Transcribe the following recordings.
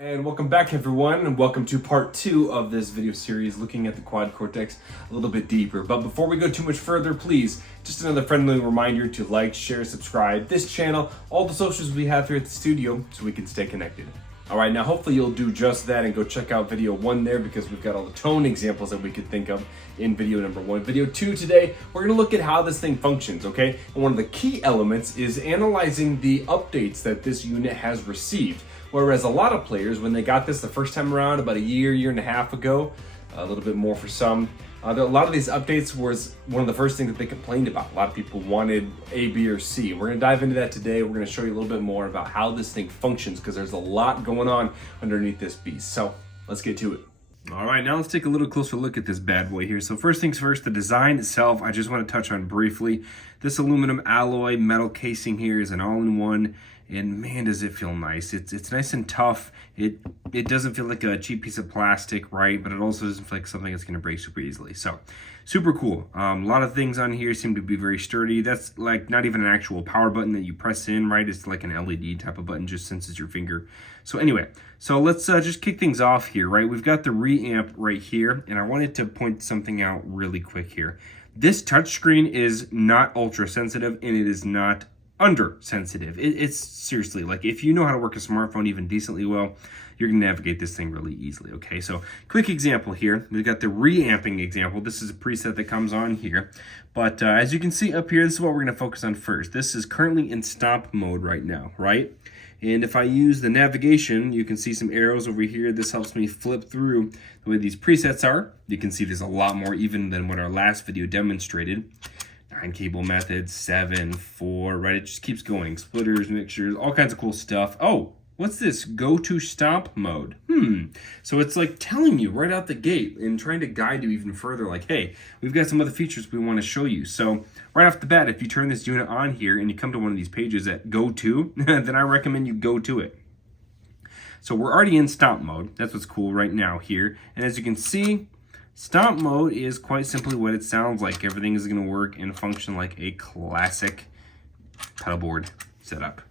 And welcome back everyone, and welcome to part 2 of this video series looking at the Quad Cortex a little bit deeper. But before we go too much further, please, just another friendly reminder to like, share, subscribe this channel, all the socials we have here at the studio so we can stay connected. Alright, now hopefully you'll do just that and go check out video 1 there because we've got all the tone examples that we could think of in video number 1. Video 2 today, we're going to look at how this thing functions, okay? And one of the key elements is analyzing the updates that this unit has received. Whereas a lot of players, when they got this the first time around about a year and a half ago, a little bit more for some, a lot of these updates was one of the first things that they complained about. A lot of people wanted A, B, or C. We're gonna dive into that today. We're gonna show you a little bit more about how this thing functions because there's a lot going on underneath this beast. So let's get to it. All right, now let's take a little closer look at this bad boy here. So first things first, the design itself, I just want to touch on briefly. This aluminum alloy metal casing here is an all-in-one, and man, does it feel nice. It's nice and tough. It doesn't feel like a cheap piece of plastic, right? But it also doesn't feel like something that's gonna break super easily. So super cool. A lot of things on here seem to be very sturdy. That's like not even an actual power button that you press in, right? It's like an LED type of button, just senses your finger. So anyway, so let's just kick things off here, right? We've got the reamp right here, and I wanted to point something out really quick here. This touchscreen is not ultra sensitive, and it is not under sensitive. It's seriously, like, if you know how to work a smartphone even decently well, you're gonna navigate this thing really easily, okay? So quick example here, we've got the reamping example. This is a preset that comes on here, but as you can see up here, this is what we're gonna focus on first. This is currently in stomp mode right now, right? And if I use the navigation, you can see some arrows over here. This helps me flip through the way these presets are. You can see there's a lot more even than what our last video demonstrated. 9 cable methods, 7, 4, right? It just keeps going. Splitters, mixtures, all kinds of cool stuff. Oh, what's this? Go to stomp mode. So it's like telling you right out the gate and trying to guide you even further, like, hey, we've got some other features we want to show you. So right off the bat, if you turn this unit on here and you come to one of these pages at go to, then I recommend you go to it. So we're already in stomp mode. That's what's cool right now here. And as you can see, stomp mode is quite simply what it sounds like. Everything is going to work and function like a classic pedal board setup.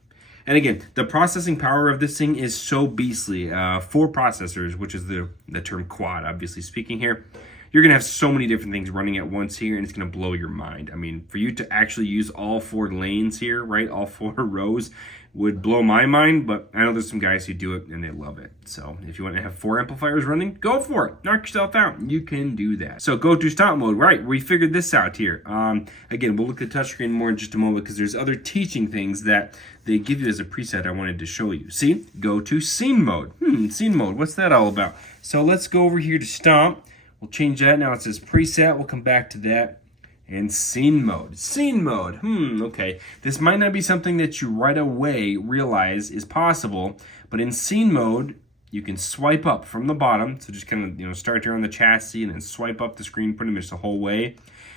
And again, the processing power of this thing is so beastly. 4 processors, which is the term quad, obviously speaking here. You're going to have so many different things running at once here, and it's going to blow your mind. I mean, for you to actually use all 4 lanes here, right, all 4 rows, would blow my mind, but I know there's some guys who do it and they love it. So if you want to have 4 amplifiers running, go for it. Knock yourself out. You can do that. So go to stomp mode, right? We figured this out here. Again, we'll look at the touchscreen more in just a moment because there's other teaching things that they give you as a preset I wanted to show you. See, go to scene mode. Scene mode, what's that all about? So let's go over here to stomp. We'll change that. Now it says preset. We'll come back to that. And scene mode. Scene mode. Okay. This might not be something that you right away realize is possible, but in scene mode, you can swipe up from the bottom. So just kind of, start here on the chassis and then swipe up the screen pretty much the whole way.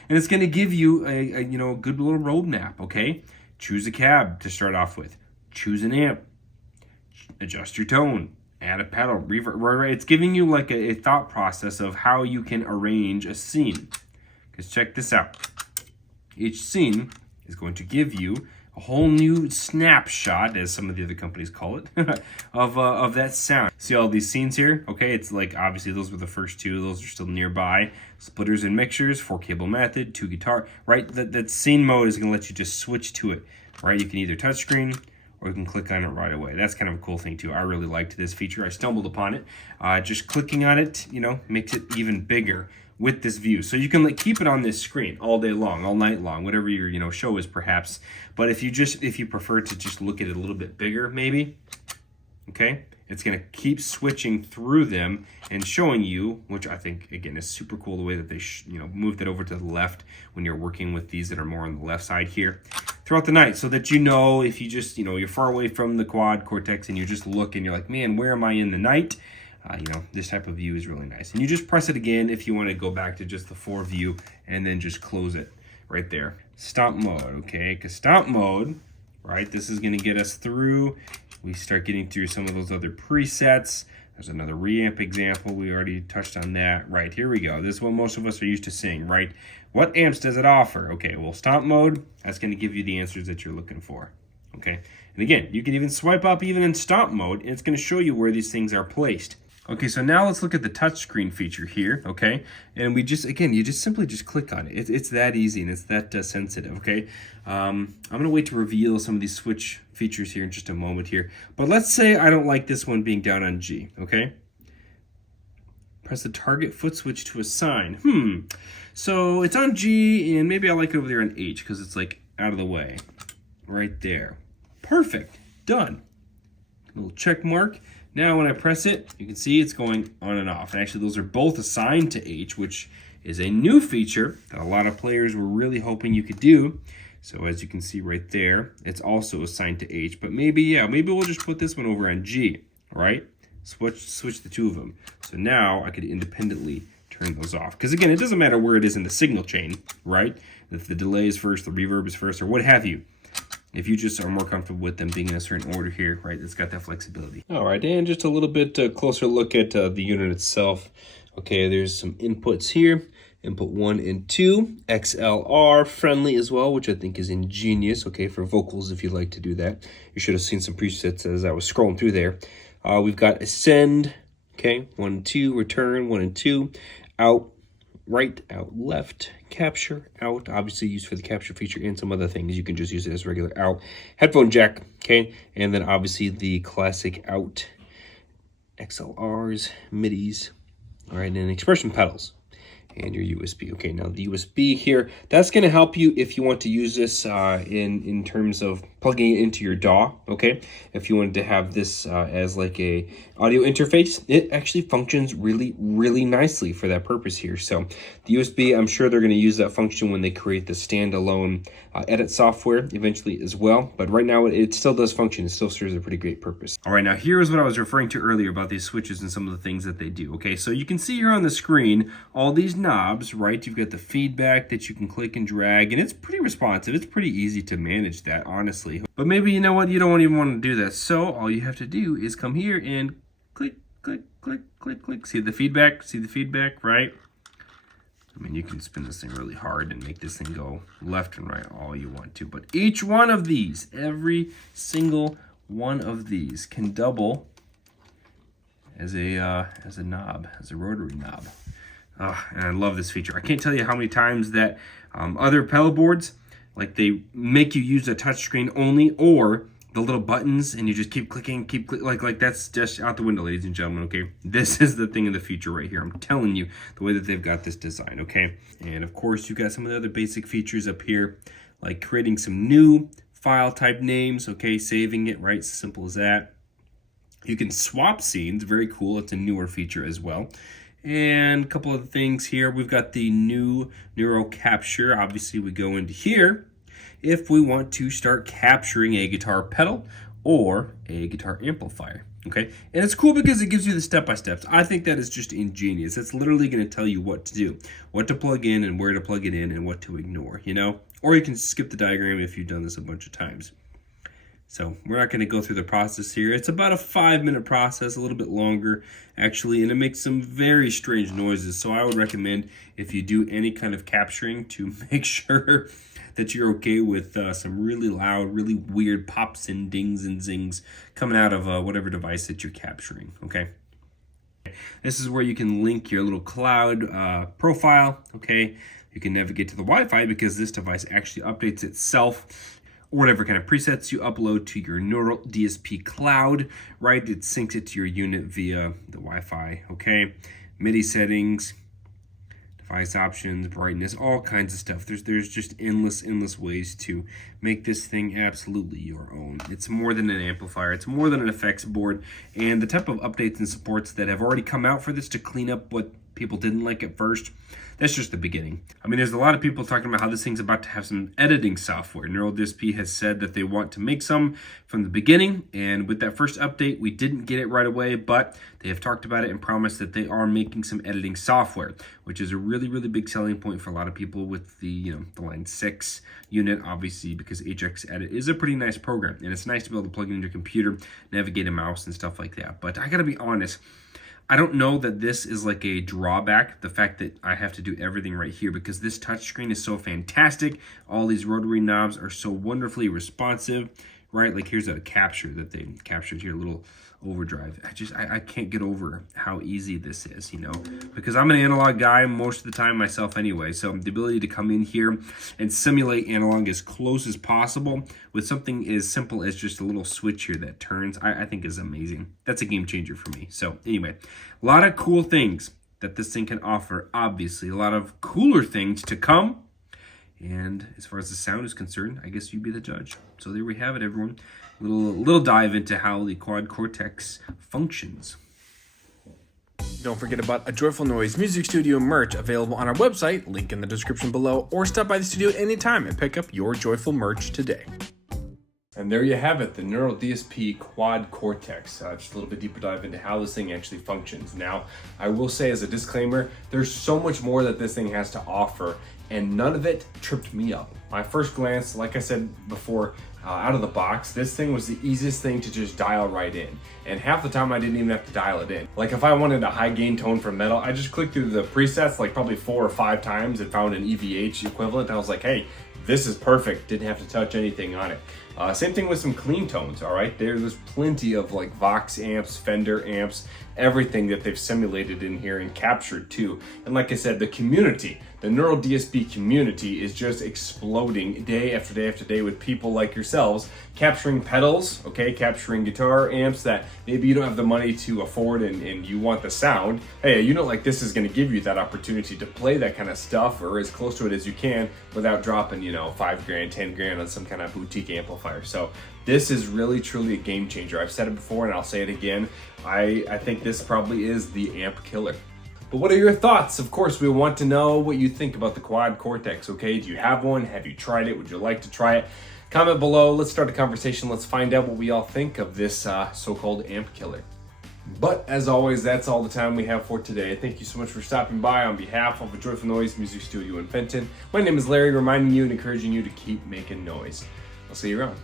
And it's going to give you a good little roadmap, okay? Choose a cab to start off with. Choose an amp. Adjust your tone. Add a pedal. Right. It's giving you like a thought process of how you can arrange a scene. Because check this out. Each scene is going to give you a whole new snapshot, as some of the other companies call it, of that sound. See all these scenes here? Okay, it's like obviously those were the first 2. Those are still nearby. Splitters and mixtures, 4 cable method, 2 guitar. Right, that scene mode is going to let you just switch to it. Right, you can either touchscreen or you can click on it right away. That's kind of a cool thing too. I really liked this feature. I stumbled upon it. Just clicking on it, makes it even bigger with this view. So you can keep it on this screen all day long, all night long, whatever your show is perhaps. But if you prefer to just look at it a little bit bigger, maybe, okay, it's gonna keep switching through them and showing you, which I think again is super cool the way that they moved it over to the left when you're working with these that are more on the left side here throughout the night, so that if you just you're far away from the Quad Cortex and you just look and you're like, man, where am I in the night? This type of view is really nice. And you just press it again if you want to go back to just the 4 view and then just close it right there. Stomp mode, okay? Because stomp mode, right, this is going to get us through. We start getting through some of those other presets. There's another reamp example. We already touched on that. Right, here we go. This is what most of us are used to seeing, right? What amps does it offer? Okay, well, stomp mode, that's going to give you the answers that you're looking for. okay? And again, you can even swipe up even in stomp mode, and it's going to show you where these things are placed. Okay, so now let's look at the touchscreen feature here, okay? And we just, again, you just simply just click on it. It's that easy and it's that sensitive, okay? I'm gonna wait to reveal some of these switch features here in just a moment here. But let's say I don't like this one being down on G, okay? Press the target foot switch to assign. So it's on G and maybe I like it over there on H because it's like out of the way, right there. Perfect, done. A little check mark. Now when I press it, you can see it's going on and off. And actually those are both assigned to H, which is a new feature that a lot of players were really hoping you could do. So as you can see right there, it's also assigned to H, but maybe we'll just put this one over on G, all right? Switch the two of them. So now I could independently turn those off. Because again, it doesn't matter where it is in the signal chain, right? If the delay is first, the reverb is first, or what have you. If you just are more comfortable with them being in a certain order here, right, it's got that flexibility. All right, and just a little bit closer look at the unit itself. Okay, there's some inputs here. Input 1 and 2, XLR friendly as well, which I think is ingenious, okay, for vocals if you like to do that. You should have seen some presets as I was scrolling through there. We've got ascend, okay, 1 and 2, return, 1 and 2, out, right, out, left, capture, out, obviously used for the capture feature and some other things. You can just use it as regular out. Headphone jack, okay, and then obviously the classic out, XLRs, MIDIs, all right, and expression pedals. And your USB. Okay, now the USB here, that's going to help you if you want to use this in terms of plugging it into your DAW, okay? If you wanted to have this as like a audio interface, it actually functions really, really nicely for that purpose here. So the USB, I'm sure they're going to use that function when they create the standalone edit software eventually as well. But right now it still does function. It still serves a pretty great purpose. All right, now here's what I was referring to earlier about these switches and some of the things that they do, okay? So you can see here on the screen, all these knobs, right? You've got the feedback that you can click and drag, and it's pretty responsive. It's pretty easy to manage that, honestly. But maybe, you know what, you don't even want to do that. So all you have to do is come here and click, click, click, click, click. See the feedback, right? I mean, you can spin this thing really hard and make this thing go left and right all you want to. But each one of these, every single one of these can double as a knob, as a rotary knob. And I love this feature. I can't tell you how many times that other pedal boards, like they make you use a touchscreen only or the little buttons and you just keep clicking, like that's just out the window, ladies and gentlemen, okay? This is the thing in the future right here. I'm telling you the way that they've got this design, okay? And of course, you got some of the other basic features up here, like creating some new file type names, okay? Saving it, right? Simple as that. You can swap scenes, very cool. It's a newer feature as well. And a couple of things here. We've got the new neural capture. Obviously, we go into here if we want to start capturing a guitar pedal or a guitar amplifier, okay? And it's cool because it gives you the step-by-steps. I think that is just ingenious. It's literally going to tell you what to do, what to plug in and where to plug it in and what to ignore, you know? Or you can skip the diagram if you've done this a bunch of times. So we're not going to go through the process here. It's about a 5-minute process, a little bit longer actually, and it makes some very strange noises. So I would recommend if you do any kind of capturing to make sure that you're okay with some really loud, really weird pops and dings and zings coming out of whatever device that you're capturing, okay? This is where you can link your little cloud profile, okay? You can navigate to the Wi-Fi because this device actually updates itself, or whatever kind of presets you upload to your neural DSP cloud, right? It syncs it to your unit via the Wi-Fi, okay? MIDI settings, device options, brightness, all kinds of stuff. There's just endless ways to make this thing absolutely your own. It's more than an amplifier. It's more than an effects board. And the type of updates and supports that have already come out for this to clean up what people didn't like at first, that's just the beginning. I mean, there's a lot of people talking about how this thing's about to have some editing software. Neural DSP has said that they want to make some from the beginning, and with that first update, we didn't get it right away, but they have talked about it and promised that they are making some editing software, which is a really, really big selling point for a lot of people with the, you know, the Line 6 unit, obviously, because HX Edit is a pretty nice program, and it's nice to be able to plug it into your computer, navigate a mouse and stuff like that. But I gotta be honest, I don't know that this is like a drawback, the fact that I have to do everything right here, because this touchscreen is so fantastic. All these rotary knobs are so wonderfully responsive, right? Like here's a capture that they captured here, a little overdrive. I can't get over how easy this is, you know, because I'm an analog guy most of the time myself anyway. So the ability to come in here and simulate analog as close as possible with something as simple as just a little switch here that turns, I think is amazing. That's a game changer for me. So anyway, a lot of cool things that this thing can offer. Obviously, a lot of cooler things to come. And as far as the sound is concerned, I guess you'd be the judge. So there we have it, everyone. Little dive into how the Quad Cortex functions. Don't forget about a Joyful Noise Music Studio merch available on our website, link in the description below, or stop by the studio anytime and pick up your Joyful merch today. And there you have it, the Neural DSP Quad Cortex. Just a little bit deeper dive into how this thing actually functions. Now, I will say as a disclaimer, there's so much more that this thing has to offer, and none of it tripped me up. My first glance, like I said before, out of the box, this thing was the easiest thing to just dial right in. And half the time I didn't even have to dial it in. Like if I wanted a high gain tone for metal, I just clicked through the presets like probably 4 or 5 times and found an EVH equivalent. And I was like, hey, this is perfect. Didn't have to touch anything on it. Same thing with some clean tones, all right? There's plenty of like Vox amps, Fender amps, everything that they've simulated in here and captured too. And like I said, the community, the Neural DSP community is just exploding day after day after day with people like yourselves capturing pedals, okay, capturing guitar amps that maybe you don't have the money to afford and you want the sound. Hey, you know, like this is gonna give you that opportunity to play that kind of stuff or as close to it as you can without dropping, you know, 5 grand, 10 grand on some kind of boutique amplifier. So this is really truly a game changer. I've said it before and I'll say it again. I think this probably is the amp killer. But what are your thoughts? Of course, we want to know what you think about the Quad Cortex, okay? Do you have one? Have you tried it? Would you like to try it? Comment below. Let's start a conversation. Let's find out what we all think of this so-called amp killer. But as always, that's all the time we have for today. Thank you so much for stopping by on behalf of a Joyful Noise Music Studio in Fenton. My name is Larry, reminding you and encouraging you to keep making noise. I'll see you around.